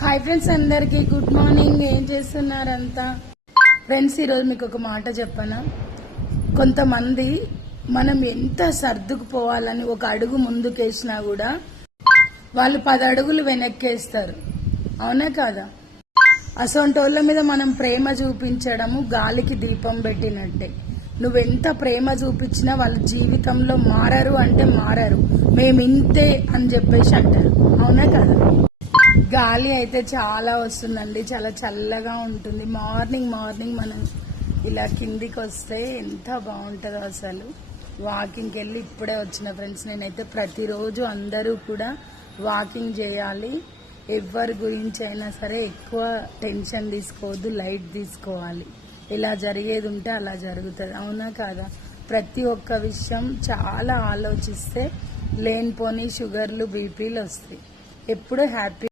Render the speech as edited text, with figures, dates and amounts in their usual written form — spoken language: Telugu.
హాయ్ ఫ్రెండ్స్, అందరికీ గుడ్ మార్నింగ్. ఏం చేస్తున్నారంతా? ఫ్రెండ్స్, ఈరోజు మీకు ఒక మాట చెప్పనా. కొంతమంది మనం ఎంత సర్దుకుపోవాలని ఒక అడుగు ముందుకేసినా కూడా వాళ్ళు 10 అడుగులు వెనక్కేస్తారు. అవునా కాదా? అసొంటోళ్ళ మీద మనం ప్రేమ చూపించడము గాలికి దీపం పెట్టినట్టే. నువ్వెంత ప్రేమ చూపించినా వాళ్ళ జీవితంలో మారరు అంటే మారరు. మేమింతే అని చెప్పేసి అంటారు. అవునా కాదా? గాలి అయితే చాలా వస్తుందండి, చాలా చల్లగా ఉంటుంది. మార్నింగ్ మనం ఇలా కిందికి వస్తే ఎంత బాగుంటుందో అసలు. వాకింగ్కి వెళ్ళి ఇప్పుడే వచ్చిన ఫ్రెండ్స్. నేనైతే ప్రతిరోజు అందరూ కూడా వాకింగ్ చేయాలి. ఎవరి గురించి అయినా సరే ఎక్కువ టెన్షన్ తీసుకోవద్దు, లైట్ తీసుకోవాలి. ఇలా జరిగేది ఉంటే అలా జరుగుతుంది. అవునా కాదా? ప్రతి ఒక్క విషయం చాలా ఆలోచిస్తే లేనిపోని షుగర్లు, బీపీలు వస్తాయి. ఎప్పుడు హ్యాపీ